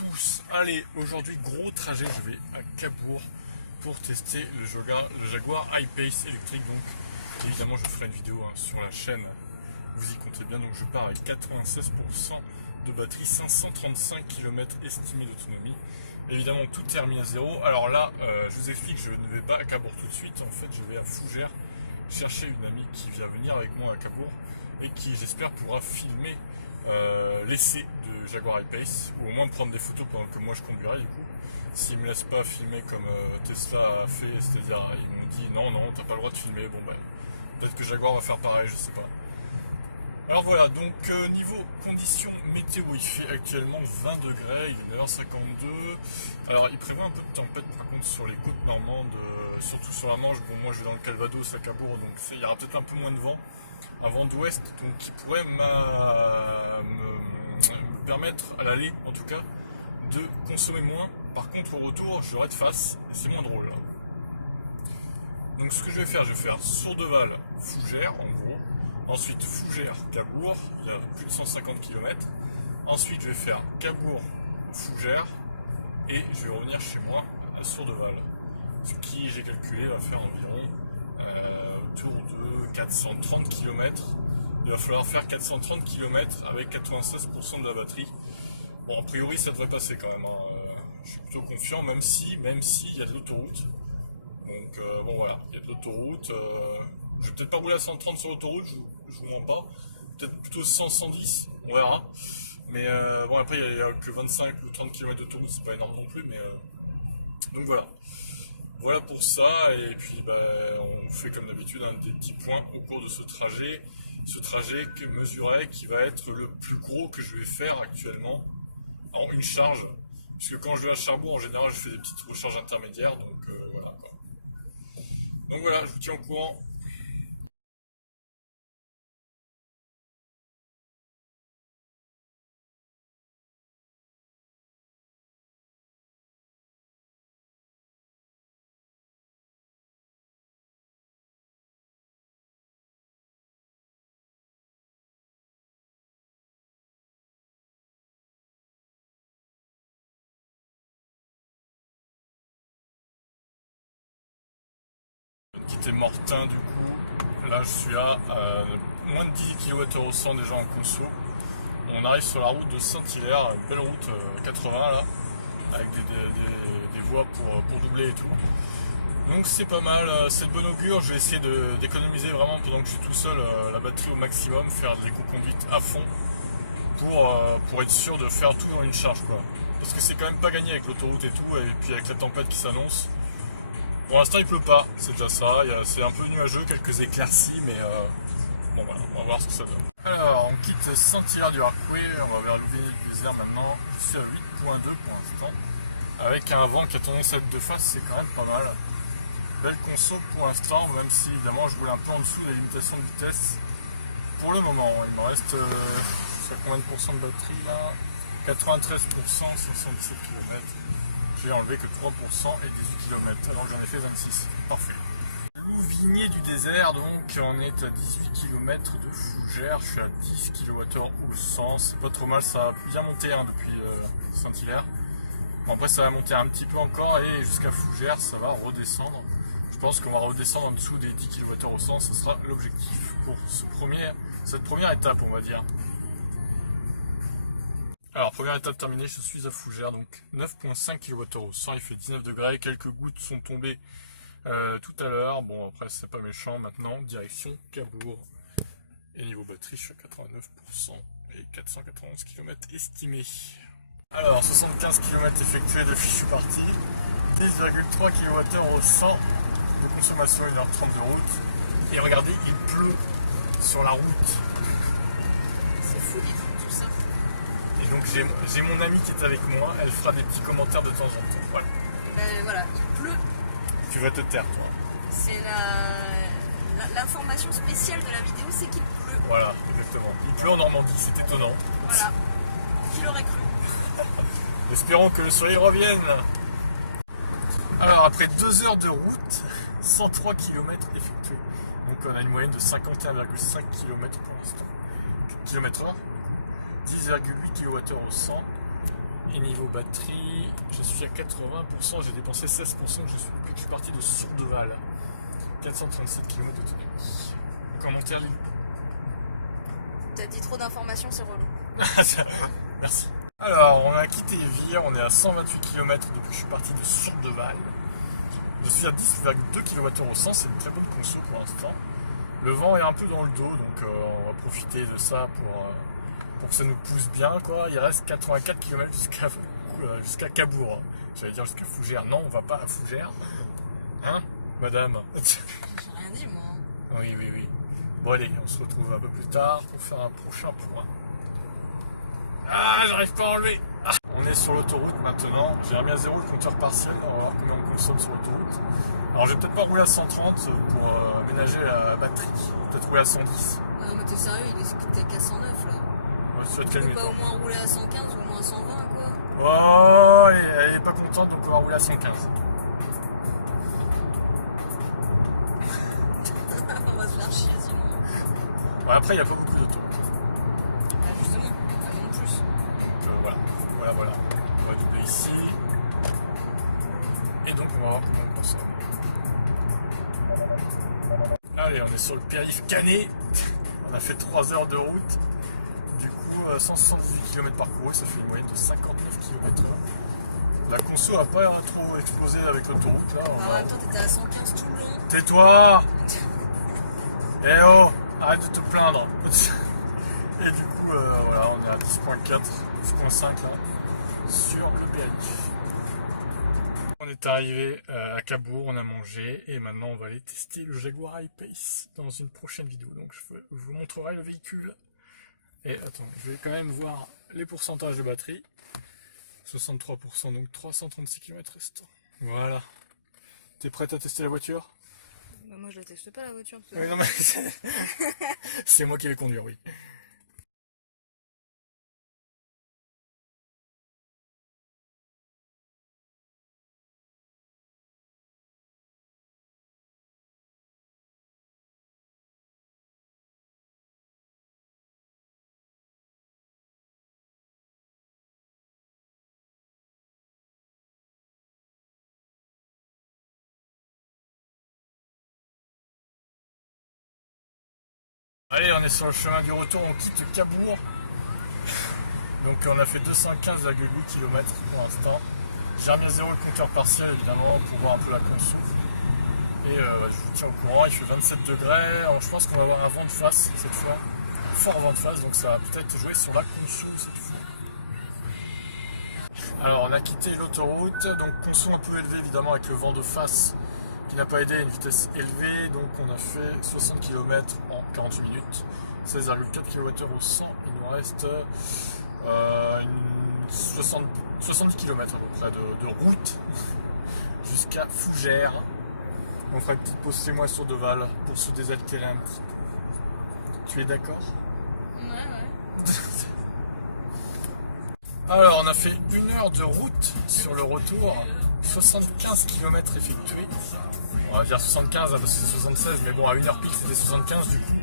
tous. Allez, aujourd'hui gros trajet, je vais à Cabourg pour tester le Jaguar I-Pace électrique. Donc évidemment je ferai une vidéo sur la chaîne, vous y comptez bien. Donc je pars avec 96% de batterie, 535 km estimé d'autonomie. Évidemment tout est remis à zéro. Alors là je vous explique, je ne vais pas à Cabourg tout de suite. En fait je vais à Fougères chercher une amie qui vient venir avec moi à Cabourg et qui j'espère pourra filmer l'essai de Jaguar I-Pace, ou au moins prendre des photos pendant que moi je conduirai. Du coup, s'ils me laissent pas filmer comme Tesla a fait, c'est-à-dire ils m'ont dit non, t'as pas le droit de filmer, bon ben peut-être que Jaguar va faire pareil, je sais pas. Alors voilà, donc niveau conditions météo, il fait actuellement 20 degrés, il est 9h52. Alors il prévoit un peu de tempête par contre sur les côtes normandes, surtout sur la Manche. Bon, moi je vais dans le Calvados à Cabourg, donc il y aura peut-être un peu moins de vent, un vent d'ouest, donc qui pourrait me permettre à l'aller en tout cas de consommer moins. Par contre au retour j'aurai de face et c'est moins drôle. Donc ce que je vais faire Sourdeval, Fougères en gros. Ensuite Fougères, Cabourg, il y a plus de 150 km. Ensuite je vais faire Cabourg, Fougères et je vais revenir chez moi à Sourdeval. Ce qui, j'ai calculé, va faire environ autour de 430 km. Il va falloir faire 430 km avec 96% de la batterie. Bon, a priori ça devrait passer quand même. Je suis plutôt confiant, même si il y a de l'autoroute. Donc bon voilà, il y a de l'autoroute. Je vais peut-être pas rouler à 130 sur l'autoroute, je vous mens pas. Peut-être plutôt 100, 110, on verra. Mais bon, après il n'y a que 25 ou 30 km d'autoroute, c'est pas énorme non plus. Mais donc voilà. Voilà pour ça, et puis on fait comme d'habitude des petits points au cours de ce trajet que mesuré qui va être le plus gros que je vais faire actuellement en une charge, puisque quand je vais à Cherbourg en général je fais des petites recharges intermédiaires, donc voilà quoi. Donc voilà, je vous tiens au courant. Quitté Mortain du coup, là je suis à moins de 10 km au 100 déjà en conso. On arrive sur la route de Saint-Hilaire, belle route 80 là, avec des voies pour doubler et tout. Donc c'est pas mal, c'est de bon augure. Je vais essayer d'économiser vraiment pendant que je suis tout seul la batterie au maximum, faire de l'éco-conduite à fond pour être sûr de faire tout dans une charge quoi. Parce que c'est quand même pas gagné avec l'autoroute et tout, et puis avec la tempête qui s'annonce. Pour l'instant il pleut pas, c'est déjà ça, c'est un peu nuageux, quelques éclaircies, mais bon voilà, on va voir ce que ça donne. Alors on quitte Saint-Hilaire-du-Harcouët, on va vers Louvigny-Cuisère maintenant, je suis à 8.2 pour l'instant, avec un vent qui a tendance à être de face, c'est quand même pas mal. Belle conso pour l'instant, même si évidemment je roule un peu en dessous des limitations de vitesse pour le moment. Il me reste jusqu'à combien de pourcents de batterie là, 93%, 77 km. J'ai enlevé que 3% et 18 km, alors que j'en ai fait 26. Parfait. Louvigné du désert, donc on est à 18 km de Fougères, je suis à 10 kWh au 100, c'est pas trop mal, ça a bien monté depuis Saint-Hilaire. Bon, après ça va monter un petit peu encore et jusqu'à Fougères ça va redescendre. Je pense qu'on va redescendre en dessous des 10 kWh au 100, ce sera l'objectif pour cette première étape on va dire. Alors première étape terminée, je suis à Fougères, donc 9.5 kWh au 100, il fait 19 degrés, quelques gouttes sont tombées tout à l'heure. Bon après c'est pas méchant, maintenant direction Cabourg. Et niveau batterie je suis à 89% et 491 km estimés. Alors 75 km effectués depuis que je suis parti, 10,3 kWh au 100 de consommation, 1h30 de route. Et regardez, il pleut sur la route. C'est fou tout ça. Et donc j'ai mon amie qui est avec moi, elle fera des petits commentaires de temps en temps. Voilà. Voilà, il pleut. Tu vas te taire toi. C'est l'information spéciale de la vidéo, c'est qu'il pleut. Voilà, exactement. Il pleut en Normandie, c'est étonnant. Voilà. Qui l'aurait cru? Espérons que le soleil revienne. Alors après 2 heures de route, 103 km effectués. Donc on a une moyenne de 51,5 km pour l'instant. Km/h, 10,8 kWh au 100. Et niveau batterie, je suis à 80%, j'ai dépensé 16% depuis que je suis parti de Sourdeval. 437 km d'autonomie. Commentaire Lily. T'as dit trop d'informations, c'est relou. Merci. Alors, on a quitté Vire, on est à 128 km depuis que je suis parti de Sourdeval. Je suis à 10,2 km au 100, c'est une très bonne conso pour l'instant. Le vent est un peu dans le dos, donc on va profiter de ça pour que ça nous pousse bien, quoi. Il reste 84 km jusqu'à Cabourg. J'allais dire jusqu'à Fougères. Non, on va pas à Fougères. Hein, madame? J'ai rien dit, moi. Oui, oui, oui. Bon, allez, on se retrouve un peu plus tard pour faire un prochain point. Ah, j'arrive pas à enlever. Ah. On est sur l'autoroute maintenant. J'ai remis à zéro le compteur partiel. On va voir combien on consomme sur l'autoroute. Alors, je vais peut-être pas rouler à 130 pour ménager la batterie. Peut-être rouler à 110. Ah non, mais t'es sérieux, t'es qu'à 109 là. Ouais, tu vas te Tu calmer, peux pas toi. au moins rouler à 115 ou au moins à 120 quoi. Oh, elle est pas contente, donc on va rouler à 115. On va se faire chier sinon. Ouais, après, il n'y a pas beaucoup d'autoroutes. Ah, justement, avant de plus. Donc, voilà. On va doubler ici. Et donc, on va voir comment on consomme. Allez, on est sur le périph' Canet. On a fait 3 heures de route. Du coup, 178 km parcourus, ça fait une moyenne de 59 km/h. La conso a pas trop explosé avec l'autoroute là. En même temps, t'étais à 115 tout le long. Tais-toi! Eh oh! Arrête de te plaindre! Et du coup, voilà, on est à 10.4, 10.5 là, sur le périph'. On est arrivé à Cabourg, on a mangé et maintenant on va aller tester le Jaguar I-Pace dans une prochaine vidéo. Donc je vous montrerai le véhicule. Et attends, je vais quand même voir les pourcentages de batterie. 63%, donc 336 km restants. Voilà. T'es prête à tester la voiture? Bah, moi, je la teste pas la voiture. Oui, non, mais c'est moi qui vais conduire, oui. Allez, on est sur le chemin du retour, on quitte Cabourg. Donc on a fait 215,8 km pour l'instant. J'ai remis à zéro le compteur partiel évidemment pour voir un peu la conso. Et je vous tiens au courant, il fait 27 degrés. Alors, je pense qu'on va avoir un vent de face cette fois. Un fort vent de face, donc ça va peut-être jouer sur la conso cette fois. Alors on a quitté l'autoroute, donc conso un peu élevée évidemment avec le vent de face qui n'a pas aidé à une vitesse élevée. Donc on a fait 60 km en 48 minutes, 16,4 km au 100. Il nous reste 70 km à peu près de route jusqu'à Fougères. On fera une petite pause chez moi sur Deval pour se désaltérer un petit peu. Tu es d'accord? Ouais. Alors on a fait 1 heure de route sur le retour, 75 km effectués. On va dire 75 parce que c'est 76, mais bon à 1 heure pile c'était 75 du coup.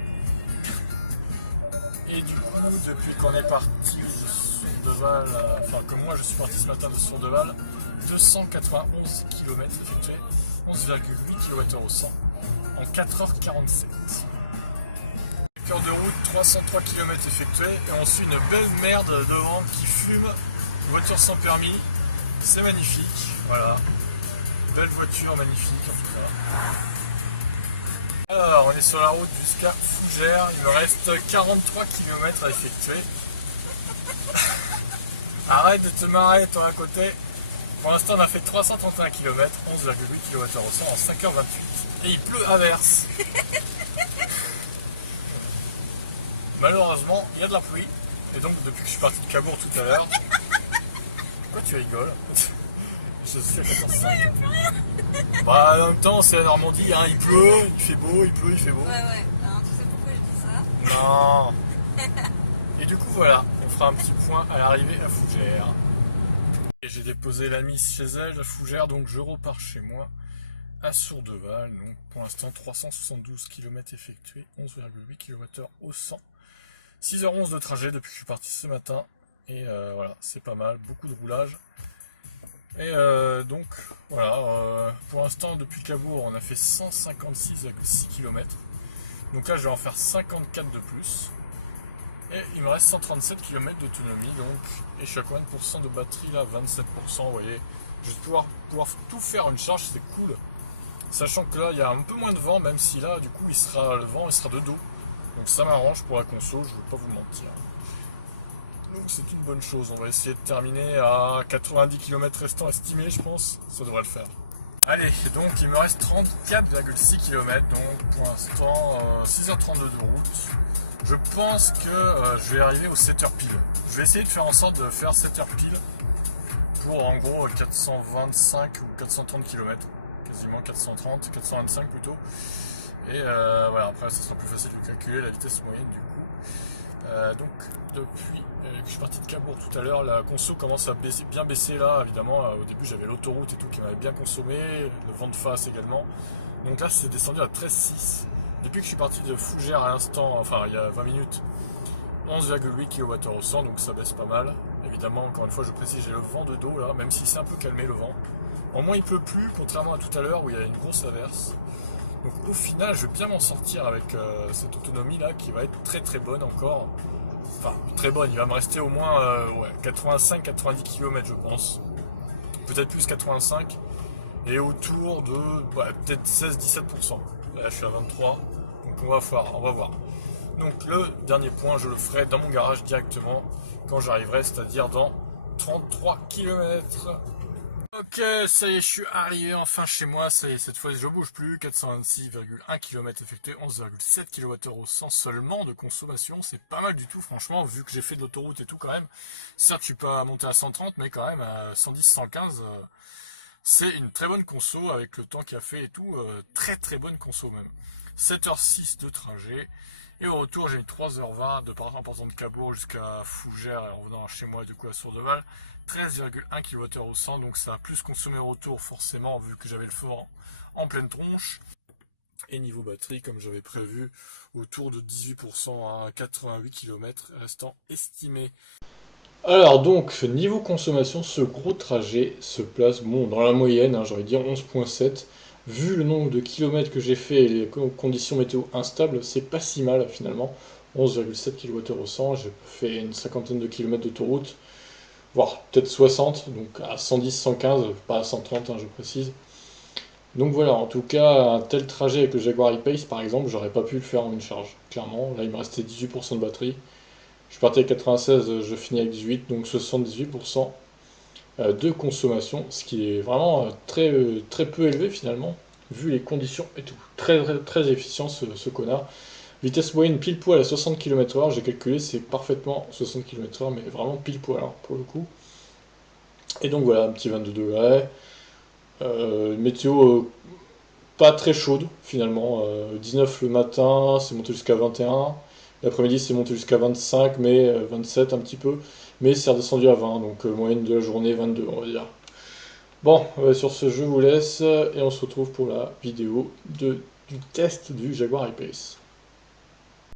Et du coup depuis qu'on est parti de Sourdeval, enfin que moi je suis parti ce matin de Sourdeval, 291 km effectués, 11,8 km au 100 en 4h47. Heure de route, 303 km effectués et on suit une belle merde devant qui fume, une voiture sans permis, c'est magnifique, voilà, belle voiture magnifique en tout cas. Alors on est sur la route jusqu'à Fougères, il me reste 43 km à effectuer. Arrête de te marrer toi à côté. Pour l'instant on a fait 331 km, 11,8 km au 100 en 5h28 et il pleut à verse. Malheureusement, il y a de la pluie. Et donc, depuis que je suis parti de Cabourg tout à l'heure... Pourquoi tu rigoles? Je suis à 14,5. Bah, en même temps, c'est la Normandie, hein. Il pleut, il fait beau, il pleut, il fait beau. Ouais. Alors, tu sais pourquoi je dis ça? Non. Et du coup, voilà, on fera un petit point à l'arrivée à Fougères. Et j'ai déposé la mise chez elle à Fougères, donc je repars chez moi à Sourdeval. Donc, pour l'instant, 372 km effectués, 11,8 km au 100. 6h11 de trajet depuis que je suis parti ce matin Et voilà, c'est pas mal, beaucoup de roulage. Et donc voilà, pour l'instant depuis Cabourg on a fait 156,6 km. Donc là je vais en faire 54 de plus. Et il me reste 137 km d'autonomie donc. Et je suis à combien de pourcents de batterie là? 27%, vous voyez. Je vais pouvoir tout faire une charge, c'est cool. Sachant que là il y a un peu moins de vent, même si là du coup le vent il sera de dos. Donc ça m'arrange pour la conso, je ne vais pas vous mentir. Donc c'est une bonne chose, on va essayer de terminer à 90 km restants estimés je pense, ça devrait le faire. Allez, donc il me reste 34,6 km, donc pour l'instant 6h32 de route. Je pense que je vais arriver aux 7h pile. Je vais essayer de faire en sorte de faire 7h pile pour en gros 425 ou 430 km, quasiment 430, 425 plutôt. Et voilà, après ça sera plus facile de calculer la vitesse moyenne du coup. Donc depuis que je suis parti de Cabourg tout à l'heure, la conso commence à bien baisser là, évidemment. Au début j'avais l'autoroute et tout qui m'avait bien consommé, le vent de face également. Donc là c'est descendu à 13,6. Depuis que je suis parti de Fougères à l'instant, enfin il y a 20 minutes, 11,8 kWh au 100, donc ça baisse pas mal. Évidemment, encore une fois je précise, j'ai le vent de dos là, même si c'est un peu calmé le vent. Au moins il pleut plus, contrairement à tout à l'heure où il y a une grosse averse. Donc au final, je vais bien m'en sortir avec cette autonomie là qui va être très très bonne encore. Enfin, très bonne, il va me rester au moins 85-90 km je pense. Peut-être plus 85. Et autour de peut-être 16-17%. Là je suis à 23. Donc on va voir. Donc le dernier point, je le ferai dans mon garage directement quand j'arriverai, c'est-à-dire dans 33 km. Ok, ça y est, je suis arrivé enfin chez moi, ça y est, cette fois je bouge plus, 426,1 km effectué, 11,7 kWh au 100 seulement de consommation, c'est pas mal du tout franchement, vu que j'ai fait de l'autoroute et tout quand même. Certes, je suis pas monté à 130, mais quand même à 110-115, c'est une très bonne conso avec le temps qu'il a fait et tout, très très bonne conso même. 7h06 de trajet, et au retour j'ai mis 3h20 de en partant de Cabourg jusqu'à Fougères et en revenant chez moi du coup à Sourdeval. 13,1 kWh au 100, donc ça a plus consommé au retour forcément vu que j'avais le fort en pleine tronche. Et niveau batterie, comme j'avais prévu, autour de 18% à 88 km restant estimé. Alors donc, niveau consommation, ce gros trajet se place dans la moyenne, j'aurais dire 11,7. Vu le nombre de kilomètres que j'ai fait et les conditions météo instables, c'est pas si mal finalement. 11,7 kWh au 100, j'ai fait une cinquantaine de kilomètres d'autoroute, voire peut-être 60, donc à 110, 115, pas à 130, je précise. Donc voilà, en tout cas, un tel trajet avec le Jaguar E-Pace par exemple, j'aurais pas pu le faire en une charge, clairement. Là, il me restait 18% de batterie. Je partais avec 96, je finis avec 18, donc 78% de consommation, ce qui est vraiment très, très peu élevé finalement, vu les conditions et tout. Très, très, très efficient ce connard. Vitesse moyenne pile poil à 60 km/h, j'ai calculé, c'est parfaitement 60 km/h, mais vraiment pile poil pour le coup. Et donc voilà, un petit 22 degrés. Météo pas très chaude finalement. 19 le matin, c'est monté jusqu'à 21. L'après-midi, c'est monté jusqu'à 25, mais 27 un petit peu. Mais c'est redescendu à 20, donc moyenne de la journée 22, on va dire. Bon, sur ce, je vous laisse et on se retrouve pour la vidéo du test du Jaguar I-Pace.